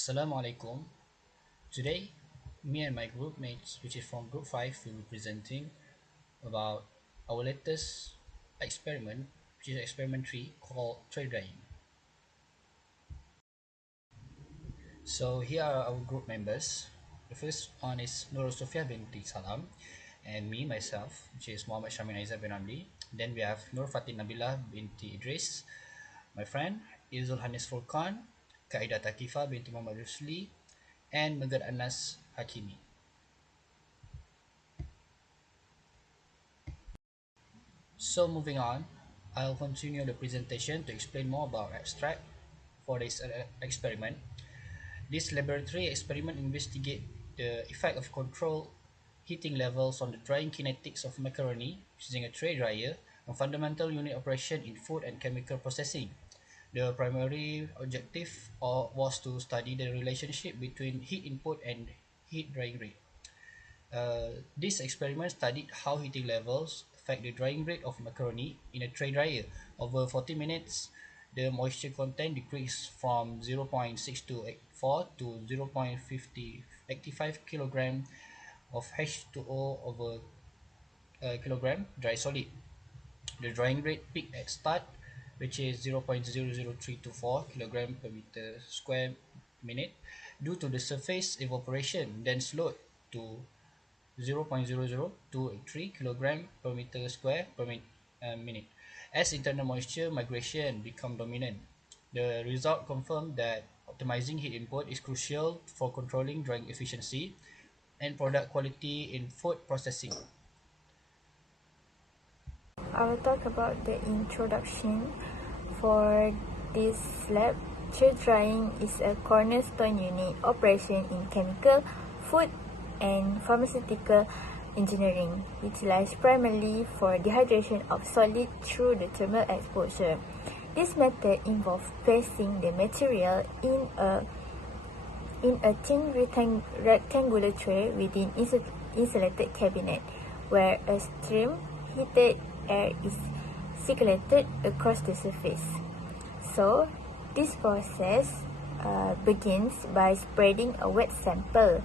Assalamualaikum. Today, me and my group mates, which is from Group 5, will be presenting about our latest experiment, which is experiment 3 called tray drying. So, here are our group members. The first one is Nur Sofia binti Salam, and me, myself, which is Muhammad Shamin Aizat bin Amli. Then we have Nur Fatin Nabila binti Idris, my friend, Izul Hanis Furqan, Kaida Takifa binti Muhammad Rusli, and Megat Anas Hakimi. So moving on, I'll continue the presentation to explain more about abstract for this experiment. This laboratory experiment investigate the effect of control heating levels on the drying kinetics of macaroni using a tray dryer and fundamental unit operation in food and chemical processing. The primary objective was to study the relationship between heat input and heat drying rate. This experiment studied how heating levels affect the drying rate of macaroni in a tray dryer. Over 40 minutes, the moisture content decreased from 0.6284 to 0.85 kilogram of H2O over a kilogram dry solid. The drying rate peaked at start, which is 0.00324 kilogram per meter square minute, due to the surface evaporation, then slowed to 0.00283 kilogram per meter square per minute. As internal moisture migration become dominant, the result confirmed that optimizing heat input is crucial for controlling drying efficiency and product quality in food processing. I will talk about the introduction for this lab. Tray drying is a cornerstone unit operation in chemical, food, and pharmaceutical engineering, utilized primarily for dehydration of solid through the thermal exposure. This method involves placing the material in a thin rectangular tray within insulated cabinet, where a stream heated air is circulated across the surface. So, this process begins by spreading a wet sample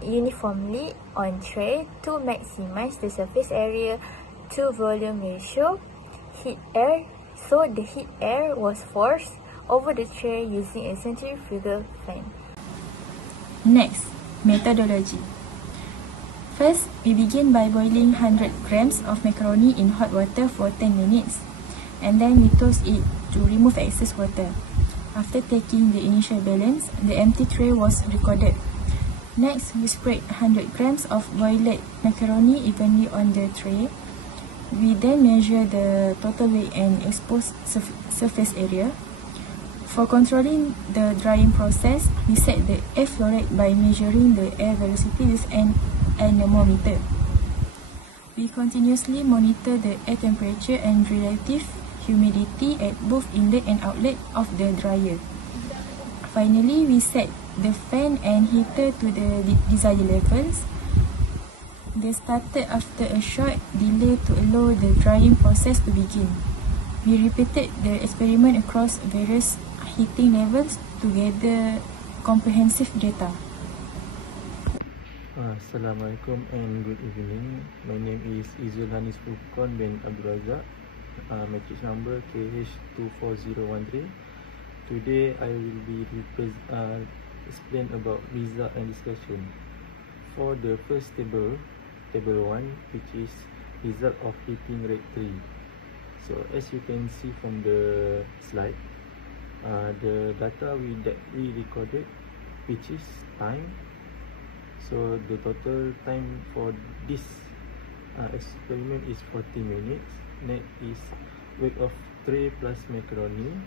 uniformly on tray to maximize the surface area to volume ratio. The heat air was forced over the tray using a centrifugal fan. Next, methodology. First, we begin by boiling 100 grams of macaroni in hot water for 10 minutes, and then we toast it to remove excess water. After taking the initial balance, the empty tray was recorded. Next, we spread 100 grams of boiled macaroni evenly on the tray. We then measure the total weight and exposed surface area. For controlling the drying process, we set the air flow rate by measuring the air velocity with an anemometer. We continuously monitor the air temperature and relative humidity at both inlet and outlet of the dryer. Finally, we set the fan and heater to the desired levels. They started after a short delay to allow the drying process to begin. We repeated the experiment across various heating levels to gather comprehensive data. Assalamualaikum and good evening. My name is Izul Hanis Furqan bin Abdul Razak, matrix number KH24013. Today I will be explain about result and discussion. For the first table 1, which is result of heating rate 3. So as you can see from the slide, the data that we recorded, which is time. So the total time for this experiment is 40 minutes. Next is weight of tray plus macaroni.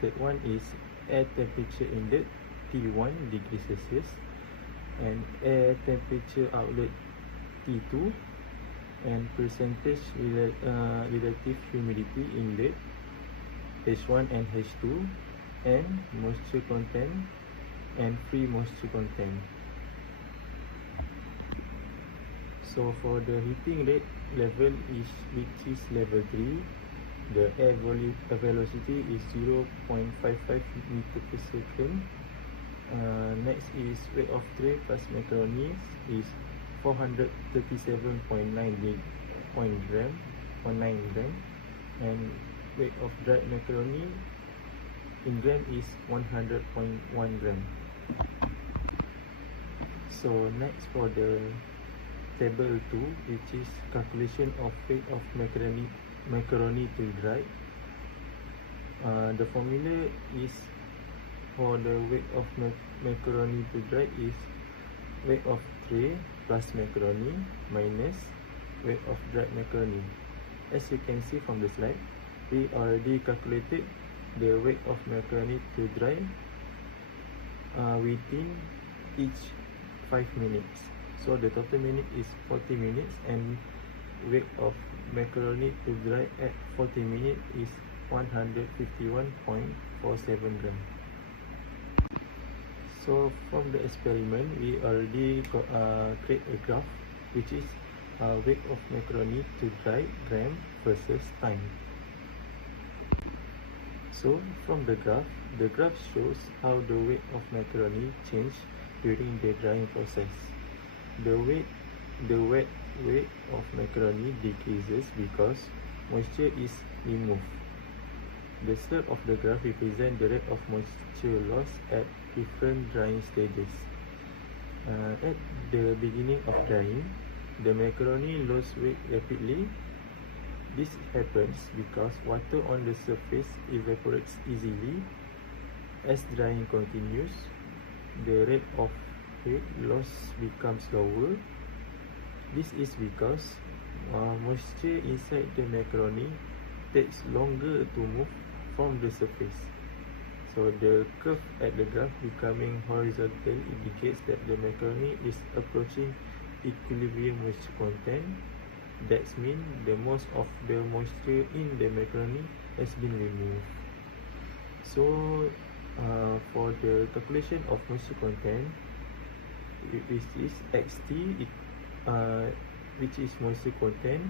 Third one is air temperature inlet T1 degree Celsius and air temperature outlet T2, and percentage relative humidity inlet H1 and H2, and moisture content and free moisture content. So for the heating rate level which is level 3, the air velocity is 0.55 meter per second, Next is weight of tray plus macaroni is 437.9 gram, and weight of dried macaroni in gram is 100.1 gram. So next for the table 2, which is calculation of weight of macaroni to dry. The formula is for the weight of macaroni to dry is weight of tray plus macaroni minus weight of dried macaroni. As you can see from the slide, we already calculated the weight of macaroni to dry within each 5 minutes. So the total minute is 40 minutes, and weight of macaroni to dry at 40 minutes is 151.47 gram. So from the experiment, we already create a graph which is weight of macaroni to dry gram versus time. So from the graph shows how the weight of macaroni change during the drying process. The wet weight of macaroni decreases because moisture is removed. The slope of the graph represents the rate of moisture loss at different drying stages. At the beginning of drying, the macaroni loses weight rapidly. This happens because water on the surface evaporates easily. As drying continues, the rate of weight loss becomes lower. This is because moisture inside the macaroni takes longer to move from the surface. So the curve at the graph becoming horizontal indicates that the macaroni is approaching equilibrium moisture content. That means the most of the moisture in the macaroni has been removed. So for the calculation of moisture content, which is XT, which is moisture content,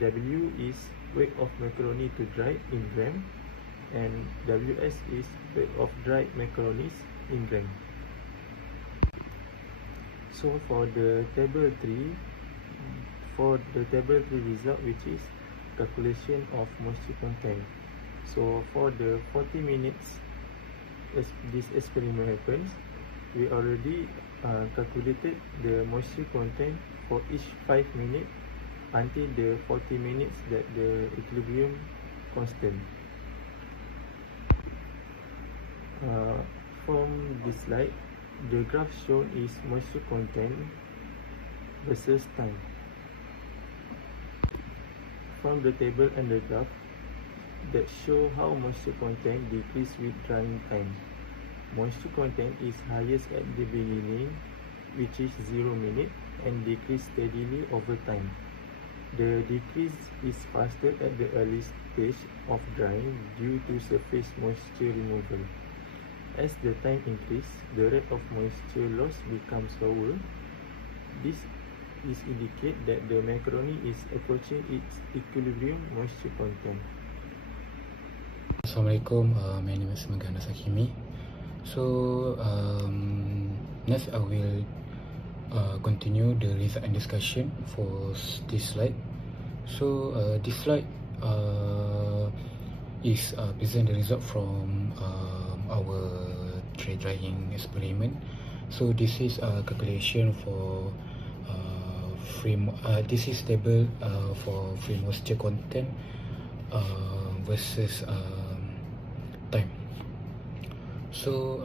W is weight of macaroni to dry in gram, and WS is weight of dried macaronis in gram. So for the table 3, result, which is calculation of moisture content. So for the 40 minutes as this experiment happens, we already calculated the moisture content for each 5 minutes until the 40 minutes that the equilibrium constant. From this slide, the graph shown is moisture content versus time. From the table and the graph that show how moisture content decrease with drying time. Moisture content is highest at the beginning, which is 0 minutes, and decrease steadily over time. The decrease is faster at the early stage of drying due to surface moisture removal. As the time increases, the rate of moisture loss becomes lower. This indicates that the macaroni is approaching its equilibrium moisture content. Assalamualaikum, my name is Megana Sakimi. So next I will continue the result and discussion for this slide. So this slide is present the result from our tray drying experiment. So this is a calculation for this is table for free moisture content versus time. So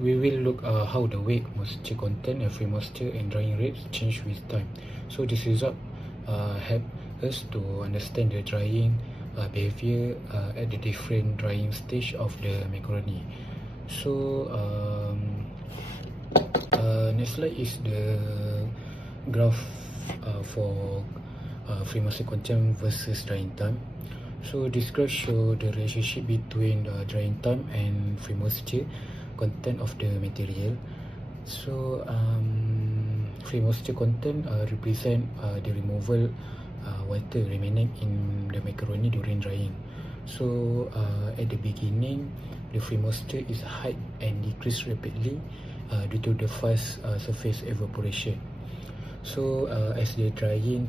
we will look how the weight, moisture content, and free moisture and drying rates change with time. So this result help us to understand the drying behavior at the different drying stage of the macaroni. So next slide is the graph for free moisture content versus drying time. So this graph shows the relationship between drying time and free moisture content of the material. So free moisture content represent the removal water remaining in the macaroni during drying, So at the beginning, the free moisture is high and decrease rapidly due to the fast surface evaporation. So as the drying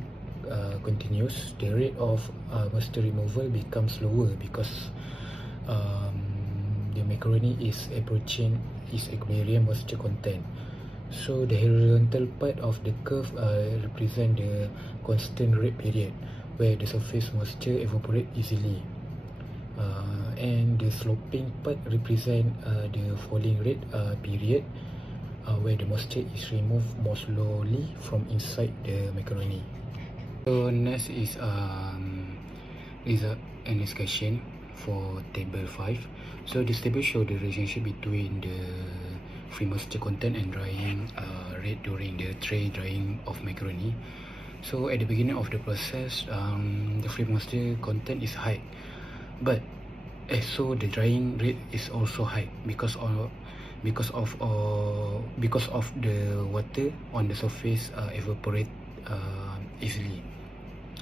continues, the rate of moisture removal becomes slower because the macaroni is approaching its equilibrium moisture content. So the horizontal part of the curve represent the constant rate period where the surface moisture evaporate easily. And the sloping part represent the falling rate period where the moisture is removed more slowly from inside the macaroni. So next is an discussion for table 5. So this table show the relationship between the free moisture content and drying rate during the tray drying of macaroni. So at the beginning of the process, the free moisture content is high, but so the drying rate is also high because of the water on the surface evaporate easily.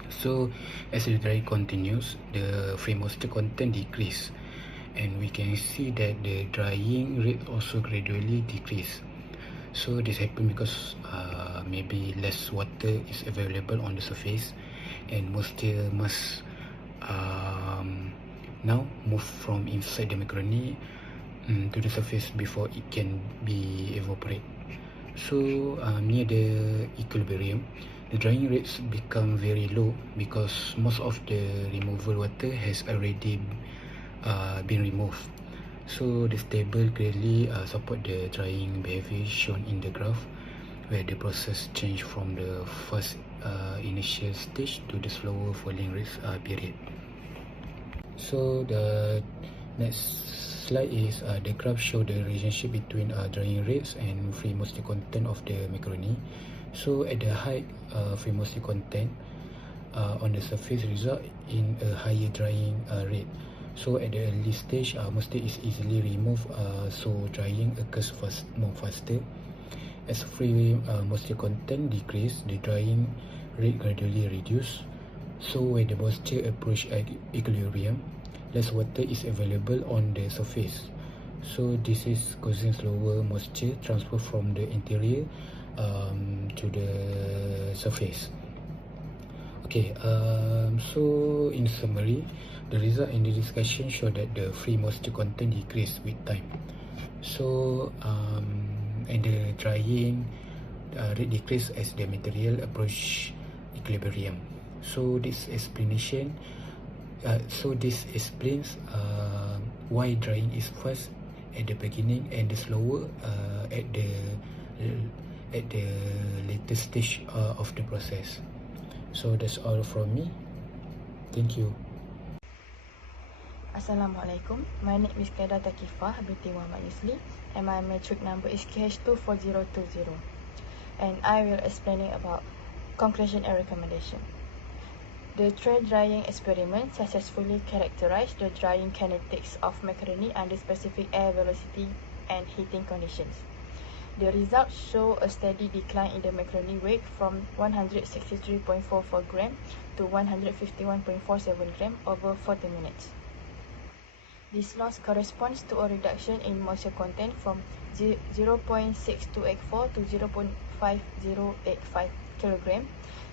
So as the drying continues, the free moisture content decrease, and we can see that the drying rate also gradually decrease. So this happen because maybe less water is available on the surface, and moisture must now move from inside the macaroni to the surface before it can be evaporate. So near the equilibrium, the drying rates become very low because most of the removal water has already been removed. So this table clearly support the drying behavior shown in the graph, where the process change from the first initial stage to the slower falling rates period. So the next slide is the graph show the relationship between drying rates and free moisture content of the macaroni. So at the high free moisture content on the surface result in a higher drying rate. So at the early stage, moisture is easily removed, so drying occurs more faster. As free moisture content decrease, the drying rate gradually reduce. So when the moisture approach equilibrium, less water is available on the surface. So this is causing slower moisture transfer from the interior to the surface. Okay, so in summary, the result in the discussion show that the free moisture content decrease with time. So and the drying rate decrease as the material approach equilibrium. So this explanation, this explains why drying is fast at the beginning and slower at the later stage of the process. So that's all from me. Thank you. Assalamualaikum. My name is Qaida Takifah binti Muhammad Yusli, and my metric number is KH24020. And I will explaining about conclusion and recommendation. The tray drying experiment successfully characterized the drying kinetics of macaroni under specific air velocity and heating conditions. The results show a steady decline in the macaroni weight from 163.44 gram to 151.47 gram over 40 minutes. This loss corresponds to a reduction in moisture content from 0.6284 to 0.5085 kg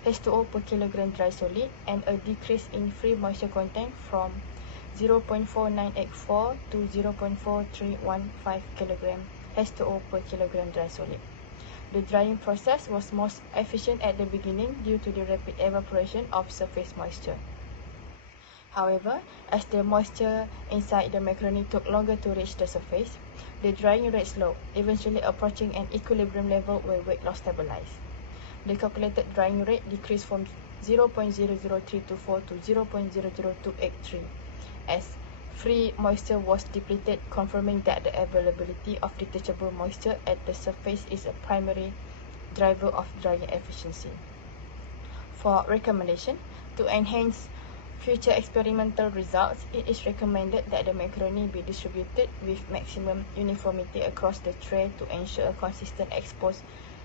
H2O per kilogram dry solid, and a decrease in free moisture content from 0.4984 to 0.4315 kg H2O per kilogram dry solid. The drying process was most efficient at the beginning due to the rapid evaporation of surface moisture. However, as the moisture inside the macaroni took longer to reach the surface, the drying rate slowed, eventually approaching an equilibrium level where weight loss stabilized. The calculated drying rate decreased from 0.00324 to 0.00283 as free moisture was depleted, confirming that the availability of detachable moisture at the surface is a primary driver of drying efficiency. For recommendation, to enhance future experimental results, it is recommended that the macaroni be distributed with maximum uniformity across the tray to ensure a consistent exposed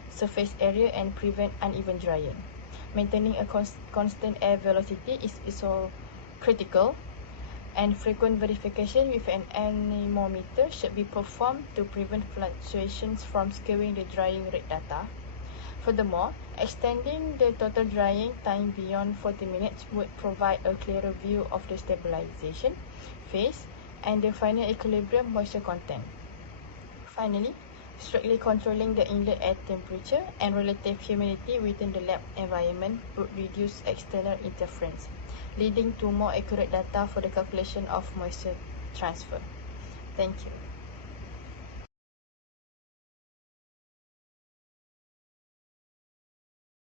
surface area and prevent uneven drying. Maintaining a constant air velocity is also critical and frequent verification with an anemometer should be performed to prevent fluctuations from skewing the drying rate data. Furthermore, extending the total drying time beyond 40 minutes would provide a clearer view of the stabilization phase and the final equilibrium moisture content. Finally, strictly controlling the inlet air temperature and relative humidity within the lab environment would reduce external interference, leading to more accurate data for the calculation of moisture transfer. Thank you.